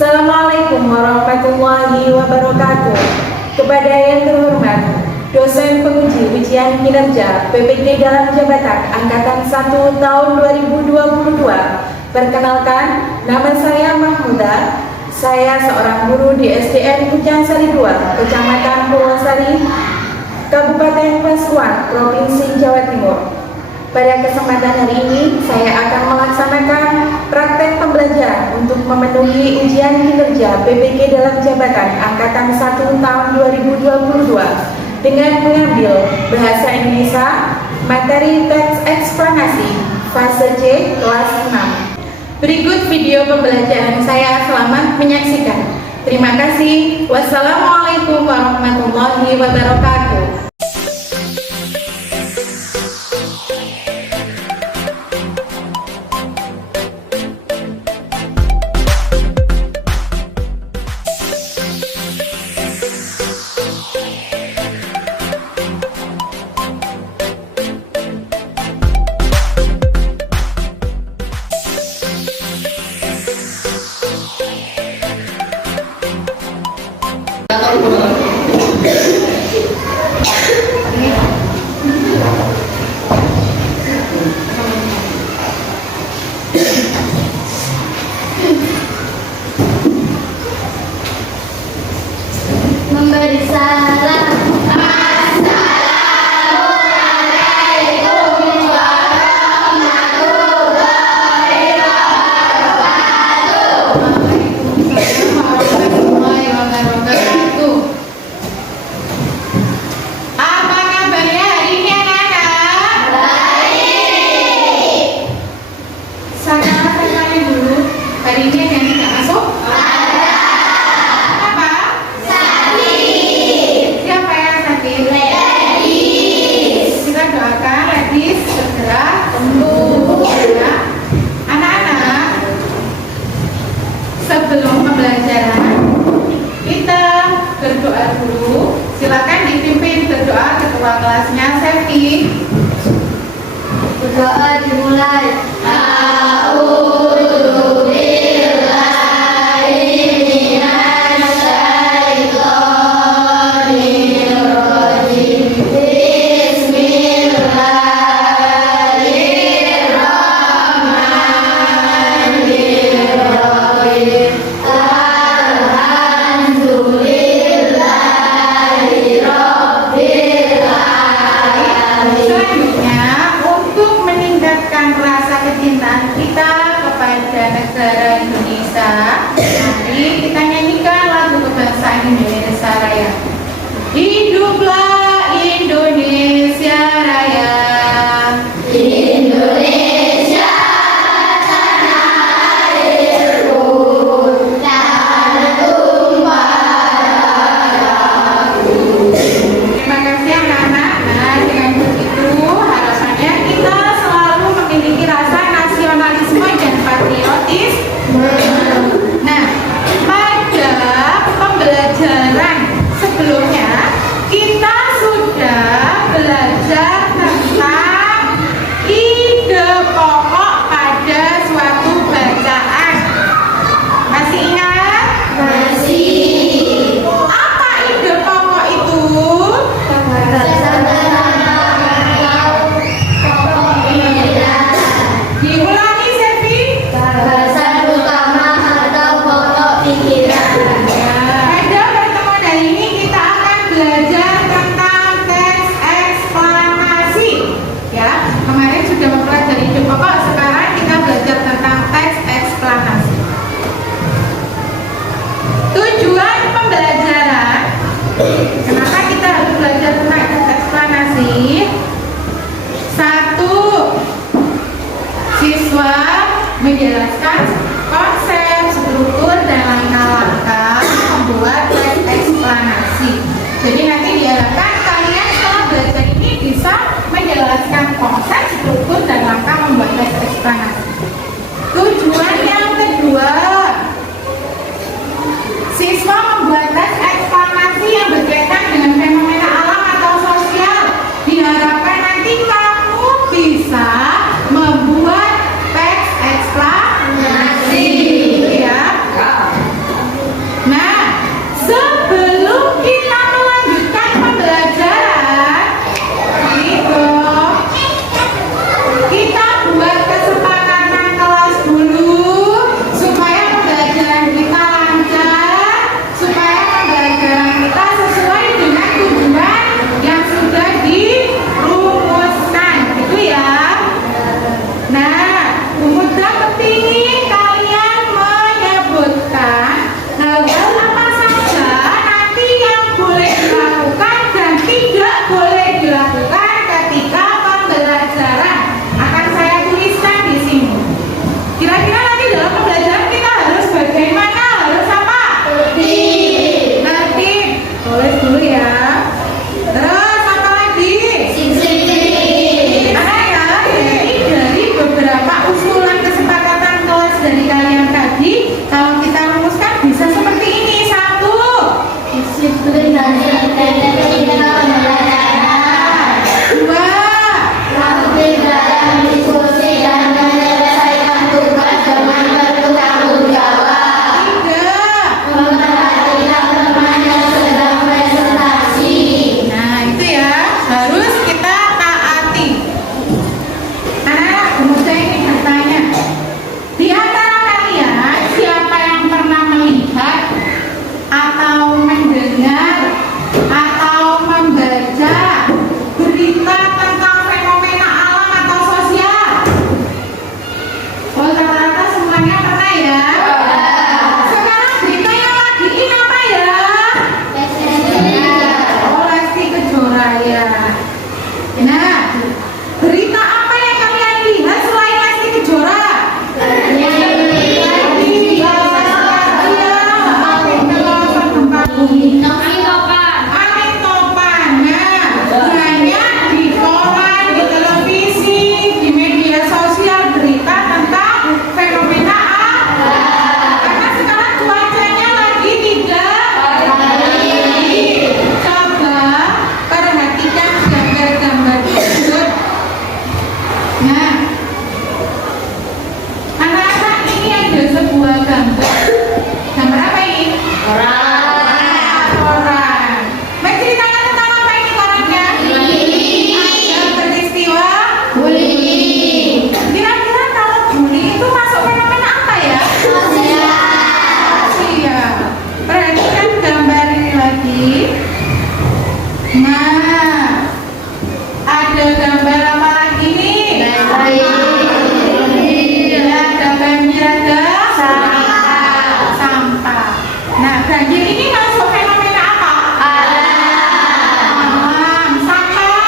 Assalamualaikum warahmatullahi wabarakatuh. Kepada yang terhormat dosen penguji ujian kinerja PPG dalam jabatan Angkatan 1 tahun 2022. Perkenalkan, nama saya Mahmuda. Saya seorang guru di SDN Pujangsari 2, Kecamatan Purwosari, Kabupaten Pasuruan, Provinsi Jawa Timur. Pada kesempatan hari ini, saya akan melaksanakan praktek pembelajaran untuk memenuhi ujian kinerja PPG dalam jabatan Angkatan 1 tahun 2022 dengan mengambil Bahasa Indonesia, materi teks eksplanasi, fase C, kelas 6. Berikut video pembelajaran saya, selamat menyaksikan. Terima kasih. Wassalamualaikum warahmatullahi wabarakatuh. Memberi salam. Assalamualaikum warahmatullahi wabarakatuh. Waalaikumsalam warahmatullahi wabarakatuh. Apa kabarnya hari ini anak-anak? Baik. Saya tanya dulu, hari ini ada yang tidak masuk? Sebelum pembelajaran, kita berdoa dulu. Silakan dipimpin berdoa ketua kelasnya, Sevi. Berdoa dimulai. Negara Indonesia, mari kita nyanyikan lagu kebangsaan Indonesia Raya. Hiduplah Indonesia Raya. Indonesia tanah airku, tanah tumpah darahku. Terima kasih anak-anak. Nah, dengan begitu harapannya kita selalu memiliki rasa nasionalisme dan patriotis. Nah, pada pembelajaran sebelumnya kita sudah belajar tentang ide pokok pada suatu bacaan. Masih ingat? Masih. Apa ide pokok itu? Diulangi, Sevi. Bahasan utama atau pokok pikiran. Pada pertemuan hari ini kita akan belajar tentang teks eksplanasi. Ya, kemarin sudah mempelajari ide pokok, sekarang kita belajar tentang teks eksplanasi. Tujuan pembelajaran, kenapa kita harus belajar tentang teks eksplanasi? Satu, siswa menjelaskan konsep, struktur, dan langkah-langkah membuat teks eksplanasi. Jadi nanti diharapkan kalian setelah belajar ini bisa menjelaskan konsep, struktur, dan langkah membuat teks eksplanasi. Tujuan yang kedua, siswa membuat teks eksplanasi yang berkaitan dengan fenomena alam atau sosial. Diharapkan nanti kamu bisa membuat teks eksplanasi. banjir ini masuk fenomena apa? Alam. Sampah?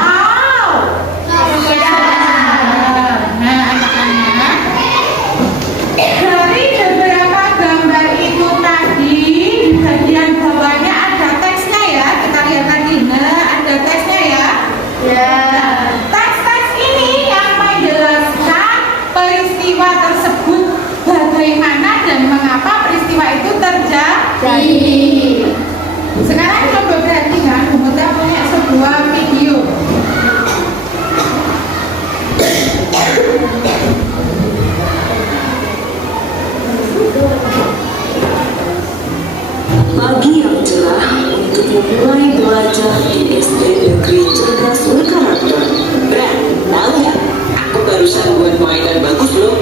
Oh. Nah, anak-anak, dari beberapa gambar itu tadi di bagian bawahnya ada teksnya ya. Kita lihat tadi, nah ada teksnya ya. Teks-teks ini yang menjelaskan peristiwa tersebut, bagaimana dan mengapa peristiwa itu terjadi. Sekarang coba perhatikan, Bunda punya sebuah video. Pagi yang cerah untuk memulai belajar di SD Negeri Cerdas Berkarakter. Bra, tahu ya? Aku barusan buat mainan bagus loh.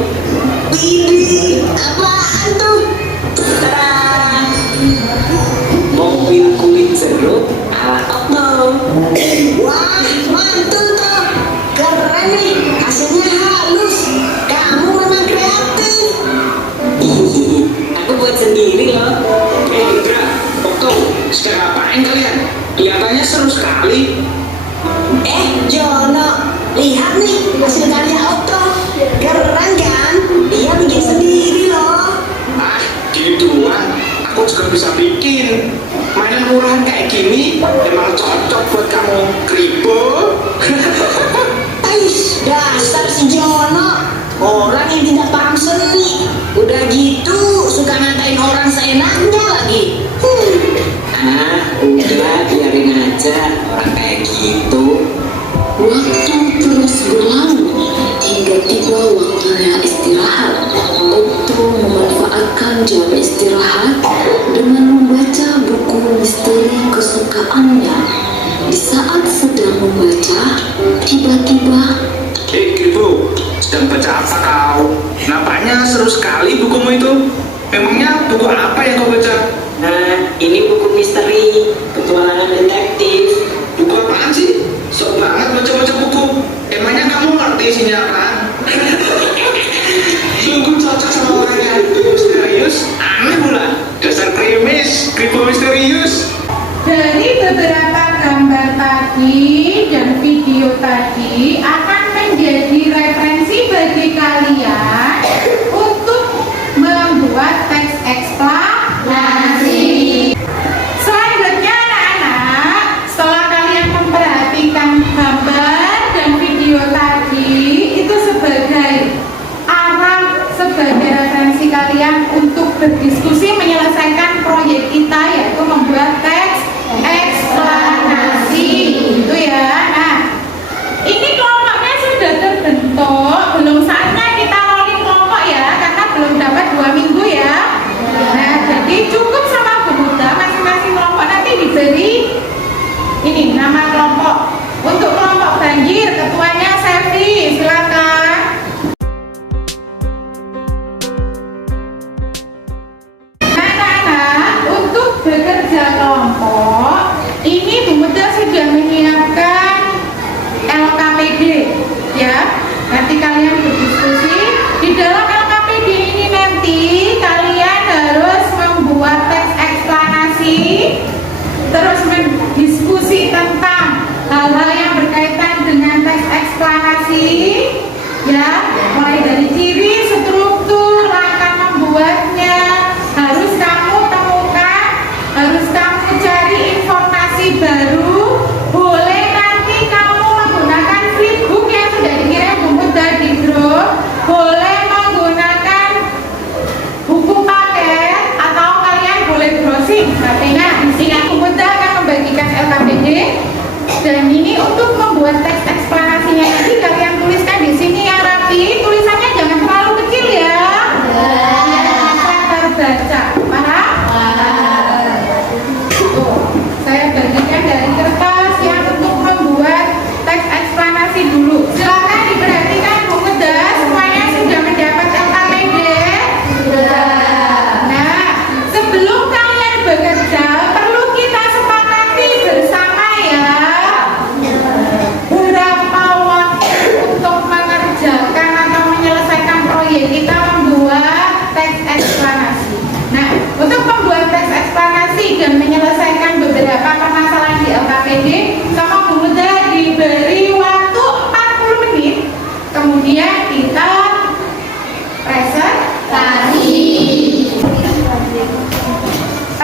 Widih, apaan tuh? Tadaan! Mobil kulit jeruk ala Okto. Wah, mantul tuh. Keren nih, hasilnya halus. Kamu memang kreatif. Aku buat sendiri loh. Indra, Okto, sedang ngapain kalian? Kelihatannya seru sekali. Jono, lihat nih hasil karya Okto. Keren kan? Dia bikin sendiri loh. Ah, gituan. Aku juga bisa bikin. Mainan murahan kayak gini emang cocok buat kamu, Kribo. Ais, dasar si Jono. Orang yang tidak paham seni. Udah gitu, suka ngatain orang seenaknya lagi. Udah biarin aja orang kayak gitu. Waktu terus berlalu hingga tiba waktunya istirahat. Okto memanfaatkan jam istirahat dengan membaca buku misteri kesukaannya. Di saat sedang membaca, tiba-tiba Kribo, sedang baca apa kau? Nampaknya seru sekali bukumu itu. Memangnya buku apa yang kau baca? Nah, ini buku misteri, petualangan detektif. Buku apaan sih? Sok banget baca-baca buku. Emangnya kamu ngerti isinya apa? Sungguh cocok sama orangnya. Misterius, aneh pula. Dasar krimis, Kribo misterius. Dari beberapa gambar tadi dan video tadi akan menjadi referensi bagi kalian untuk membuat teks eksplanasi. Selanjutnya anak-anak, setelah kalian memperhatikan gambar dan video tadi, itu sebagai arah, sebagai referensi kalian untuk berdiskusi menyelesaikan proyek kita, yaitu membuat teks eksplanasi. Itu ya. Nah, ini kelompoknya sudah terbentuk. Belum saatnya kita rolling kelompok ya, karena belum dapat 2 minggu ya. Nah, jadi cukup sama Bu Muda, masing-masing kelompok nanti diberi ini nama kelompok. Untuk kelompok banjir, ketuanya Sevi, silakan.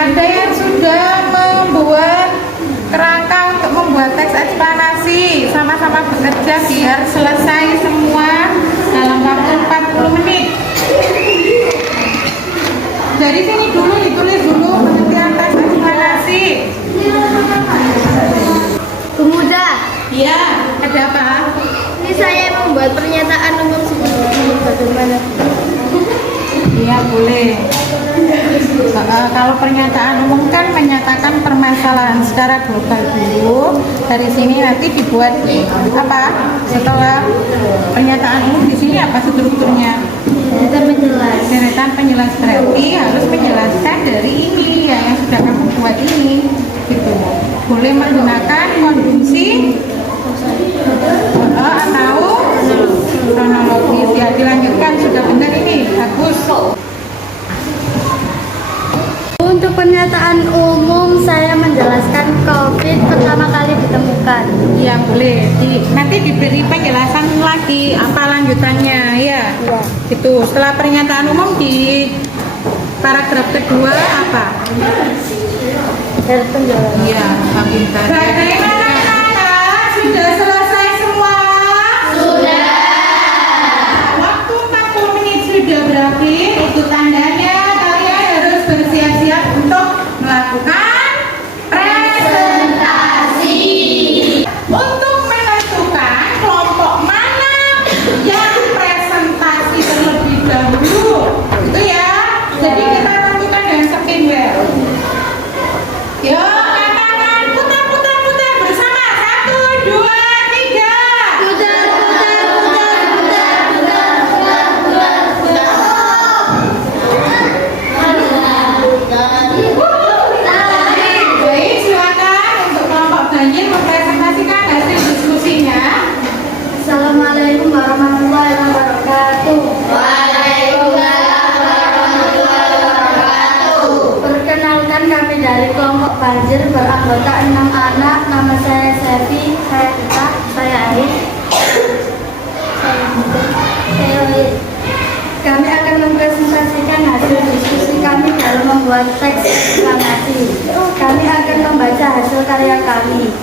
Ada yang sudah membuat kerangka untuk membuat teks eksplanasi. Sama-sama bekerja biar selesai semua dalam waktu 40 menit. Dari sini dulu ditulis dulu pengertian teks eksplanasi. Pemuda, Iya, ada apa? ini saya membuat pernyataan umum sebelum bagaimana? Iya, boleh. Kalau pernyataan umum kan menyatakan permasalahan secara global dulu. Dari sini nanti dibuat apa? Setelah pernyataan umum di sini apa strukturnya? Deretan penjelas berarti harus menjelaskan dari ini yang sudah kamu buat ini, gitu. Boleh menggunakan konjungsi atau kronologis. Ya, dilanjutkan, sudah benar ini, bagus. Untuk pernyataan umum saya menjelaskan COVID pertama kali ditemukan. Ya, boleh. Nanti diberi penjelasan lagi apa lanjutannya, ya. Itu setelah pernyataan umum di paragraf kedua apa? Dari penjelasan. Iya, Pak Pintar. Bagaimana anak-anak? Sudah selesai semua? Sudah. Waktu 40 menit sudah berakhir. Itu tandanya kalian harus bersiap-siap untuk melakukan presentasi. Untuk menentukan kelompok mana yang presentasi terlebih dahulu, itu ya. Jadi kita tentukan dengan spinwheel. Yuk, katakan putar bersama. 1, 2, 3. Putar. Baik, silakan untuk kelompok banjir mempresentasikan hasil diskusinya. Assalamualaikum warahmatullahi wabarakatuh. Perkenalkan, kami dari kelompok banjir beranggota 6 anak. Nama saya Sevi, saya Rita, saya Arif, saya Wid. Kami akan mempresentasikan hasil diskusi kami dalam membuat teks eksplanasi. Kami akan membaca hasil karya kami.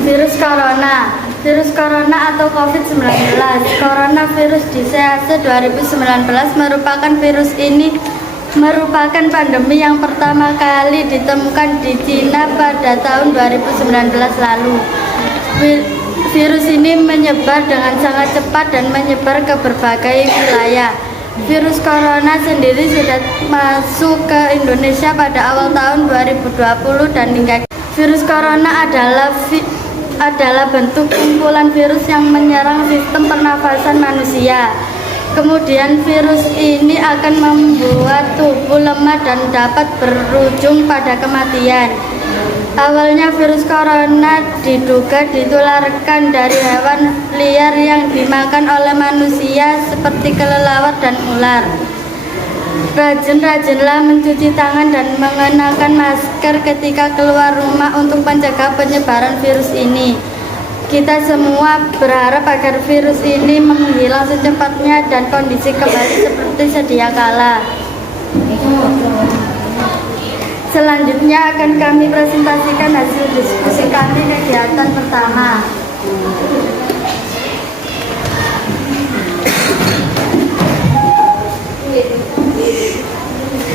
Virus corona. Virus corona atau COVID-19. Coronavirus disease 2019 merupakan pandemi yang pertama kali ditemukan di Cina pada tahun 2019 lalu. Virus ini menyebar dengan sangat cepat dan menyebar ke berbagai wilayah. Virus corona sendiri sudah masuk ke Indonesia pada awal tahun 2020 dan hingga virus corona adalah bentuk kumpulan virus yang menyerang sistem pernafasan manusia. Kemudian virus ini akan membuat tubuh lemah dan dapat berujung pada kematian. Awalnya virus corona diduga ditularkan dari hewan liar yang dimakan oleh manusia seperti kelelawar dan ular. Rajin-rajinlah mencuci tangan dan mengenakan masker ketika keluar rumah untuk mencegah penyebaran virus ini. Kita semua berharap agar virus ini menghilang secepatnya dan kondisi kembali seperti sedia kala. Selanjutnya akan kami presentasikan hasil diskusi kami kegiatan pertama.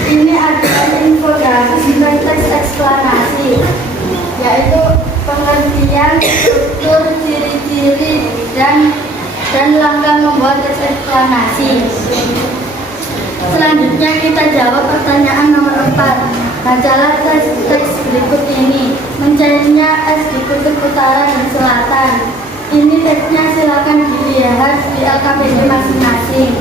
Ini adalah infografis teks eksplanasi, yaitu pengertian, struktur, ciri-ciri, dan langkah membuat teks eksplanasi. Selanjutnya kita jawab pertanyaan nomor 4. Bacalah teks berikut ini. Mencarinya es di kutub utara dan selatan. Ini teksnya, silakan dilihat di LKPD masing-masing.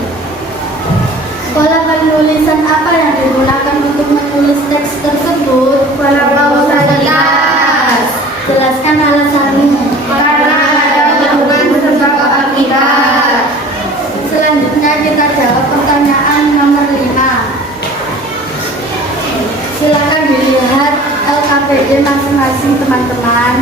Pola penulisan apa yang digunakan untuk menulis teks tersebut? Pola kausalitas. Jelaskan alasanmu. Karena ada hubungan sebab akibat. Selanjutnya kita jawab pertanyaan nomor 5. Silakan dilihat LKPD masing-masing teman-teman.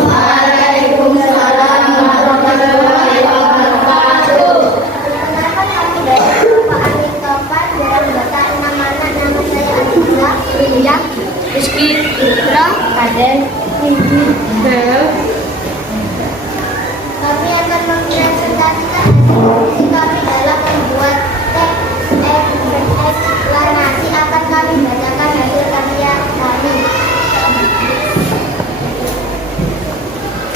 Waalaikumsalam warahmatullahi wabarakatuh. Perkenalkan kami dari Bapak Amin Topan dalam baca nama saya Adila, Linda, Rizky, Ira, Kaden, Bel. kami akan mempresentasikan hasil kami dalam membuat teks eksplanasi. Akan kami bacakan hasil karya kami.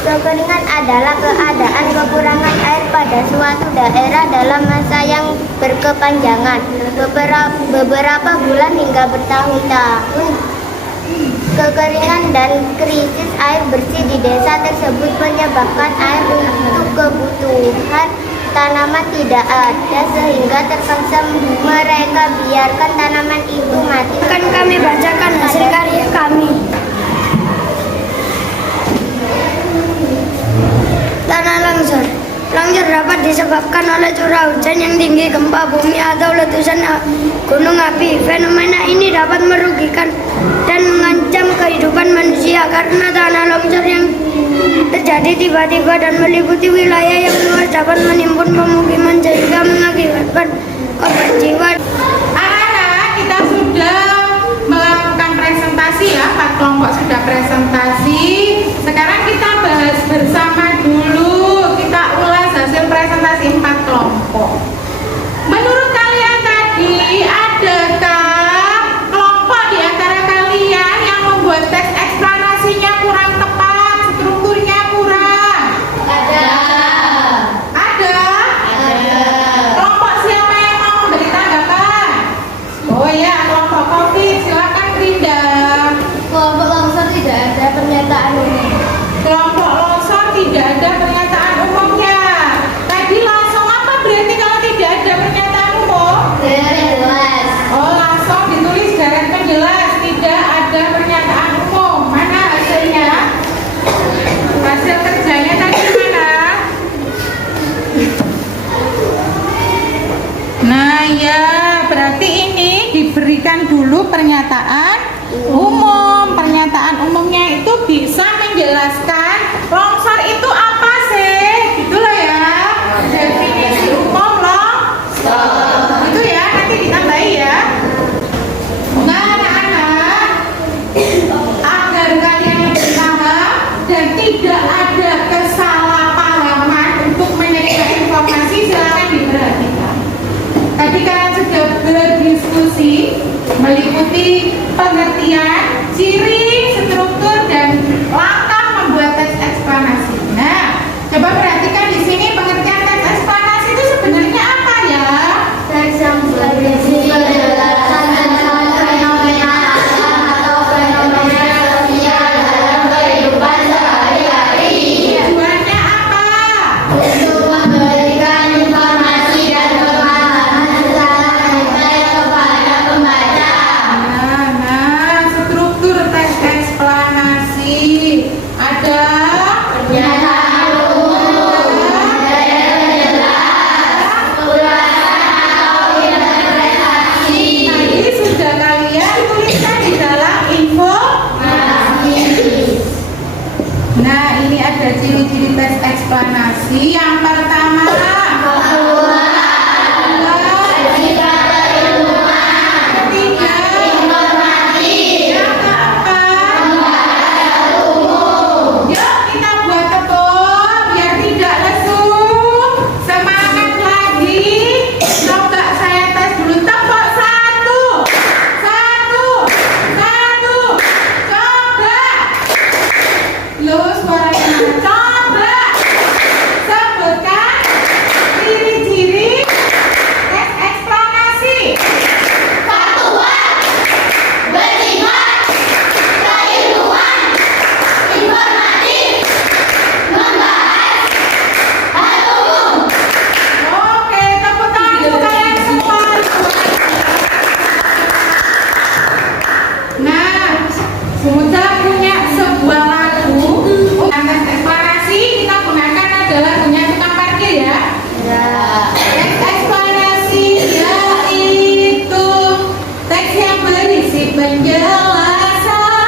Kekeringan adalah keadaan kekurangan air pada suatu daerah dalam masa yang berkepanjangan, beberapa bulan hingga bertahun-tahun. Kekeringan dan krisis air bersih di desa tersebut menyebabkan air untuk kebutuhan tanaman tidak ada, sehingga terpaksa mereka biarkan tanaman itu mati. Akan kami bacakan hasil karya kami. Tanah longsor. Longsor dapat disebabkan oleh curah hujan yang tinggi, gempa bumi, atau letusan gunung api. Fenomena ini dapat merugikan dan mengancam kehidupan manusia karena tanah longsor yang terjadi tiba-tiba dan meliputi wilayah yang luas dapat menimbun pemukiman sehingga mengakibatkan korban jiwa. Anak-anak, kita sudah melakukan presentasi ya, 4 kelompok sudah presentasi. Sekarang kita bahas bersama dulu, kita ulas hasil presentasi 4 kelompok. Menurut kalian tadi, adakah kelompok di antara kalian yang membuat teks eksplanasinya kurang tepat, strukturnya kurang? Ada. Ada? Kelompok siapa yang mau memberi tanggapan? Oh ya, kelompok Covid, silakan Rinda. Kelompok longsor tidak ada pernyataan umum. Kelompok longsor tidak ada pernyataan umumnya. Tadi langsung apa berarti kalau tidak ada pernyataan umum? Jelas. Oh, langsung ditulis garis penjelas tidak ada pernyataan umum. Mana hasilnya? Hasil kerjanya tadi mana? Nah ya, berarti ini diberikan dulu pernyataan umum. Pernyataan umumnya itu bisa menjelaskan longsor itu apa sih? Itulah ya, definisi umum longsor. Itu ya, nanti ditambahi ya. Nah anak-anak, agar kalian lebih paham dan tidak ada kesalahpahaman untuk menerima informasi, silakan diperhatikan. Tadi kalian sudah berdiskusi meliputi pengertian, ciri, struktur, dan langkah membuat teks eksplanasi. Nah, coba perhatikan di sini pengertian teks eksplanasi itu sebenarnya apa ya? Teks yang berisi penjelasan tentang fenomena alam atau fenomena sosial dalam kehidupan sehari-hari. Tujuannya apa? Untuk memberikan informasi dan pemahaman secara detail kepada pembaca. Nah, struktur teks eksplanasi ada Pernyataan umum, dalil jelas, ulasan atau interpretasi. tadi sudah kalian tuliskan di dalam info. Nah, ini ada ciri-ciri teks eksplanasi. Yang pertama, ketiga, yang keempat, yuk kita buat tepuk biar tidak lesu. Semangat lagi. Coba saya tes dulu. Tepuk satu. Coba. Lu suaranya coba. Sebutkan ciri-ciri teks eksplanasi. Satuan, bersifat, keilmuan, informatif, membahas, hal umum. Oke, tepuk tangan untuk kalian semua. Nah, sudah punya sebuah lagu. Teks eksplanasi kita gunakan adalah lagunya tukang parkir ya. Teks eksplanasi yaitu teks yang berisi penjelasan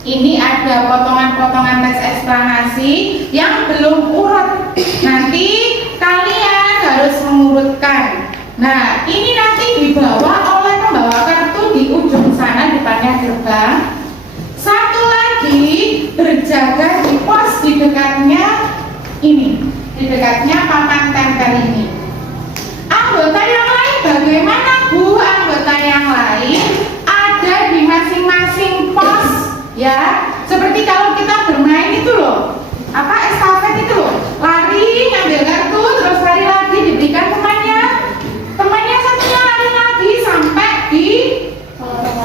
Ini ada potongan-potongan teks eksplanasi yang belum urut. Nanti kalian harus mengurutkan. Nah, ini nanti dibawa oleh pembawa kartu di ujung sana depannya gerbang. Satu lagi berjaga di pos di dekatnya ini, di dekatnya papan tempel ini. Anggota yang lain bagaimana Bu? Anggota yang lain ada di masing-masing pos ya. Seperti kalau kita bermain itu loh, apa estafet itu loh, lari ngambil kartu terus lari lagi diberikan temannya, temannya satunya lari lagi sampai di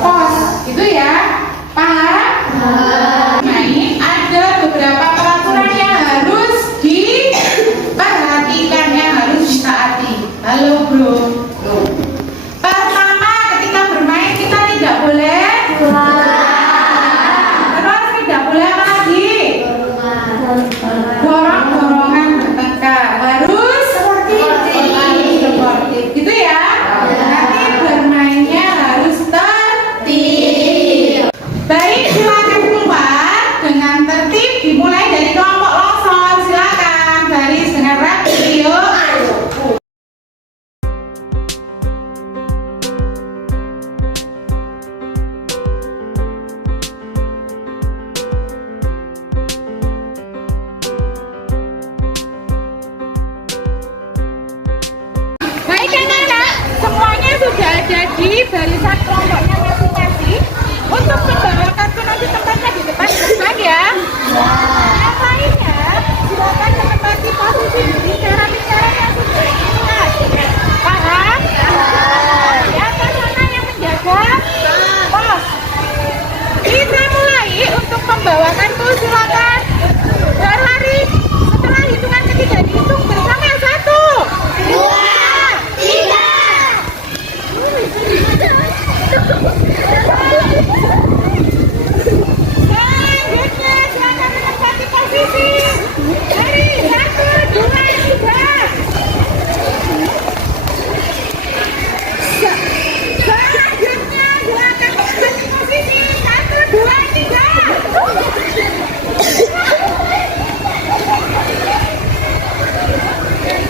pos gitu ya. Paham? Main ada beberapa peraturan yang harus diperhatikan, yang harus ditaati. Halo bro. Pertama, ketika bermain kita tidak boleh terus tidak boleh apa lagi? Dorong-dorongan bertengkar. Harus sportif gitu ya. Nanti bermainnya harus tertib. Baik, silakan keluar dengan tertib, dimulai dari kelompok longsor. Silakan baris dengan rapi. Yuk. Baik anak-anak, semuanya sudah ada di barisan kelompoknya masing-masing. Untuk membawa kartu nanti tempatnya di depan gerbang ya. Yang lainnya, silakan menempati posisi di lingkaran-lingkaran yang sudah dibuat. Paham? Di atas sana yang menjaga pos. Kita mulai untuk membawa kartu, silakan berlari. Setelah hitungan ketiga dihitung bersama. 1, 2, 3. Selanjutnya silakan menempati posisi. Dari 1, 2, 3. Selanjutnya silakan menempati posisi. 1, 2, 3.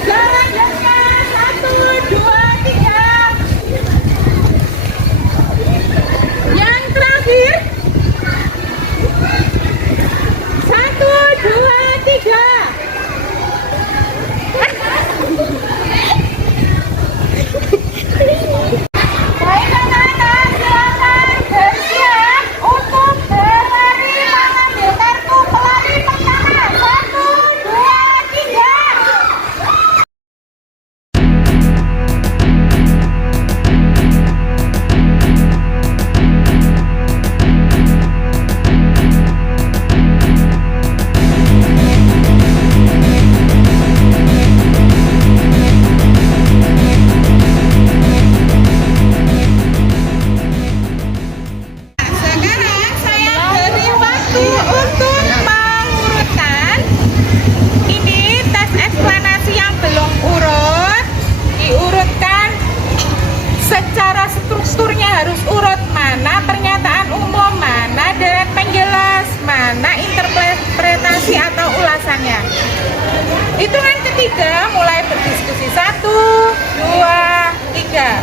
Selanjutnya 1, 2, 3. Yang terakhir 1, 2, 3. Baik anak-anak, silakan bersiap untuk berlari mengambil kartu pelari pertama. 1, 2, 3. Sekarang saya beri waktu untuk mengurutkan. Ini tes eksplanasi yang belum urut, diurutkan secara strukturnya harus urut. Mana pernyataan umum, mana dewan penjelas, mana interpretasi atau ulasannya. Hitungan ketiga mulai berdiskusi. 1, 2, 3.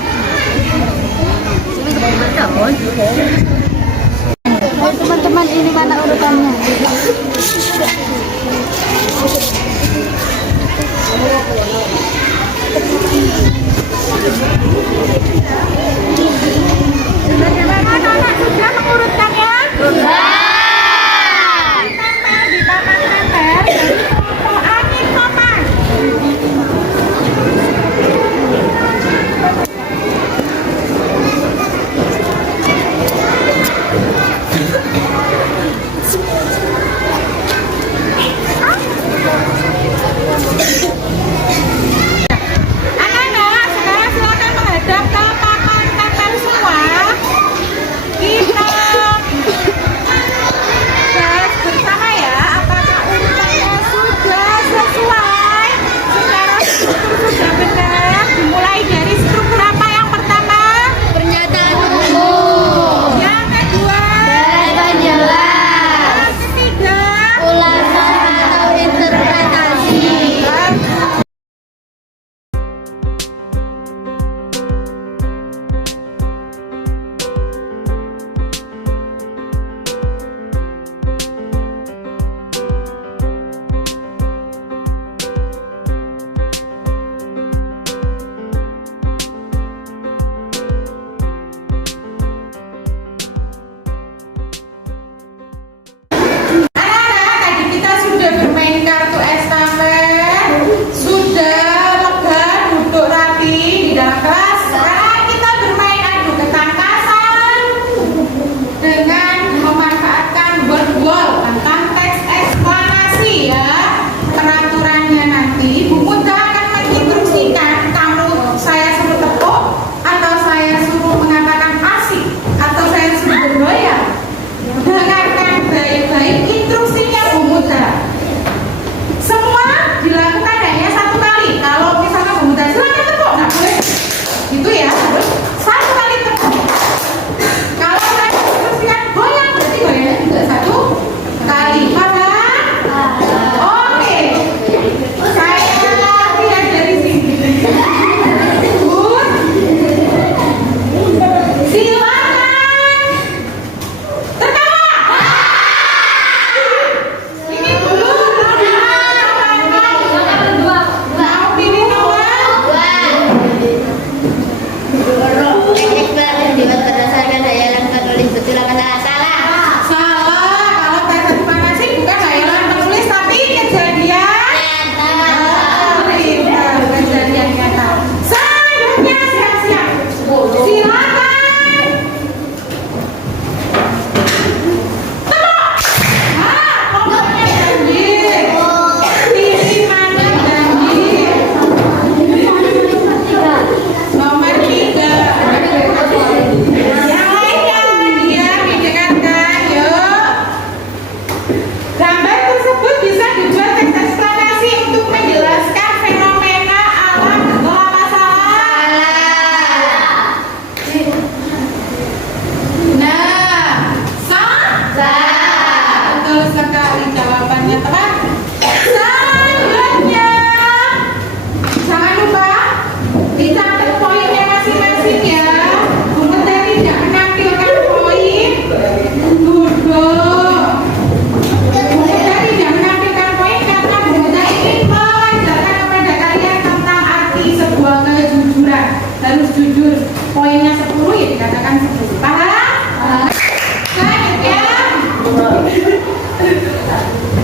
Teman-teman, ini mana urutannya? Bagaimana anak-anak sudah mengurutkannya? Tempel di papan tempel dari kelompok angin papan.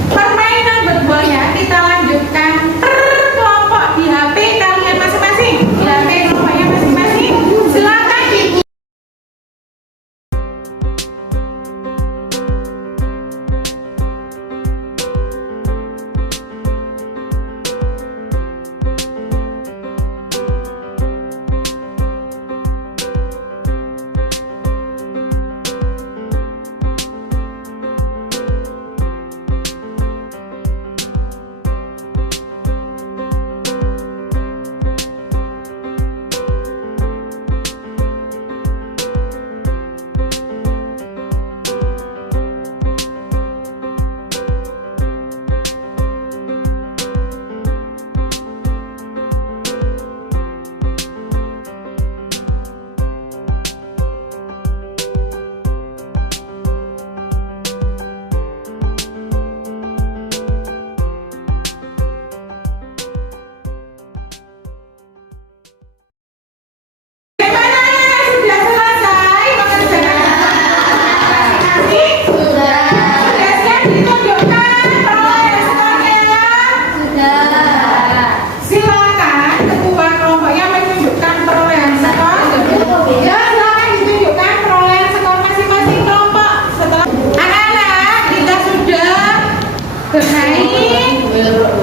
Permainan berbualnya kita lanjutkan per kelompok di HP kalian masing-masing. Di HP kelompoknya masing-masing. Silakan ibu.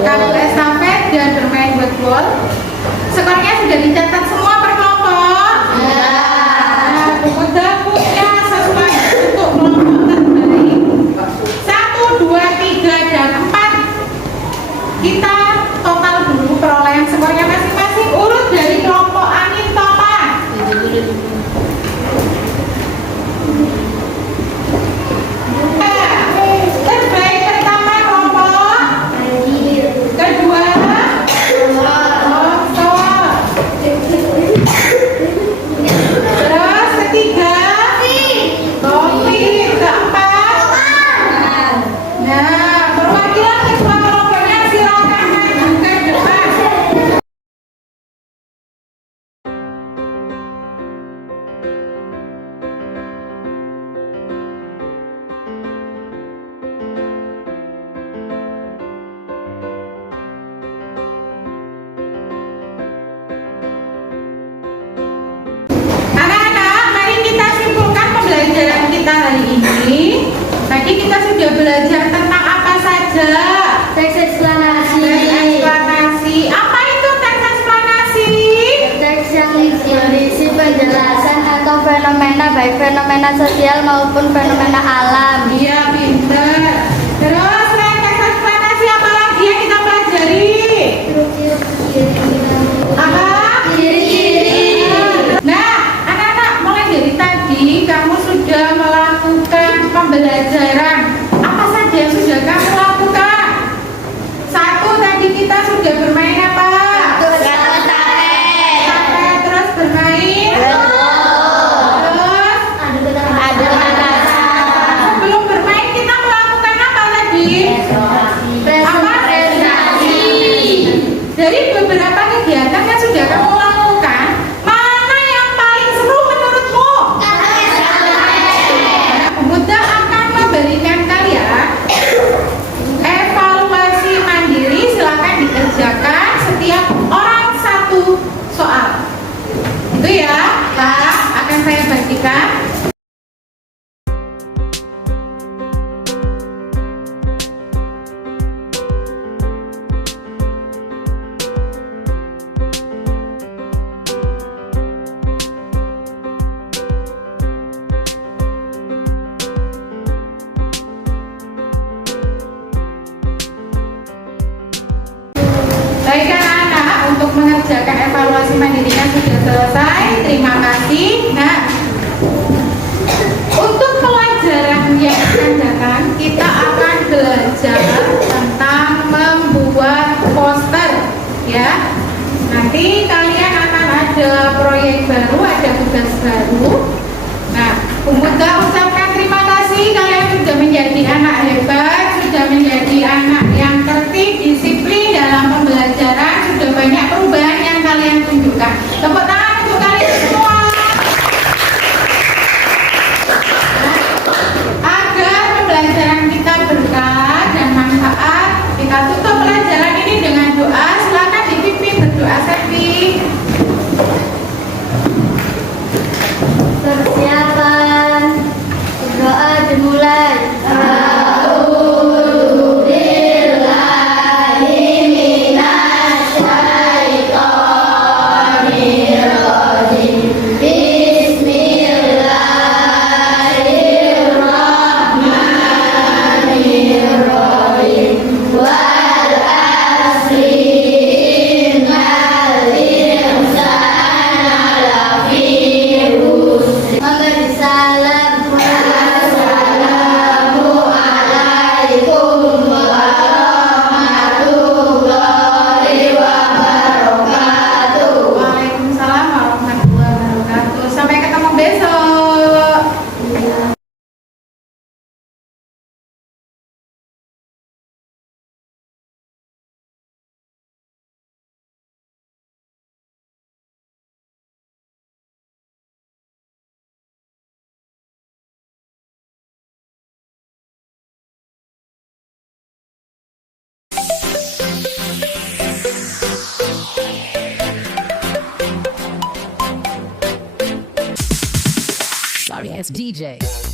Kartu estafet dan bermain football. Skornya sudah dicatat semua per kelompok. Udah punya sesuatu untuk kelompok terbaik. 1, 2, 3, dan 4. Kita total dulu perolehan skornya masing-masing. Urut dari kelompok Angin Toma. Terbaik pertama kelompok. Kedua terus ketiga kopi. Keempat nah perwakilan kedua kelompoknya silakan maju ke depan. Anak-anak, mari kita simpulkan pembelajaran kita hari ini. Tadi kita sudah belajar tentang apa saja? Teks eksplanasi. Teks eksplanasi. Apa itu teks eksplanasi? Teks yang berisi penjelasan atau fenomena, baik fenomena sosial maupun fenomena alam. Iya, pinter. Terus selain teks eksplanasi apa lagi yang kita pelajari? Apa? Ciri-ciri. Nah, anak-anak, mulai dari tadi kamu sudah melakukan pembelajaran. Apa saja yang sudah kamu lakukan? 1, tadi kita sudah bermain apa? Estafet. Terus bermain. Terus sebelum bermain kita melakukan apa tadi? Apa? Dari beberapa kegiatan yang sudah kamu lakukan, mana yang paling seru menurutmu? Bunda akan memberikan kalian evaluasi mandiri. Silakan dikerjakan setiap orang 1 soal. Itu ya, Pak, akan saya bagikan. Baik anak-anak, untuk mengerjakan evaluasi mandirinya sudah selesai. Terima kasih. Nah, untuk pelajaran yang akan datang, kita akan belajar tentang membuat poster, ya. Nanti kalian akan ada proyek baru, ada tugas baru. Nah, Bunda ucapkan terima kasih. Kalian sudah menjadi anak hebat, sudah menjadi anak yang tertib, disiplin dalam pembelajaran. Sudah banyak perubahan yang kalian tunjukkan. Tepuk tangan untuk kalian semua. it's DJ.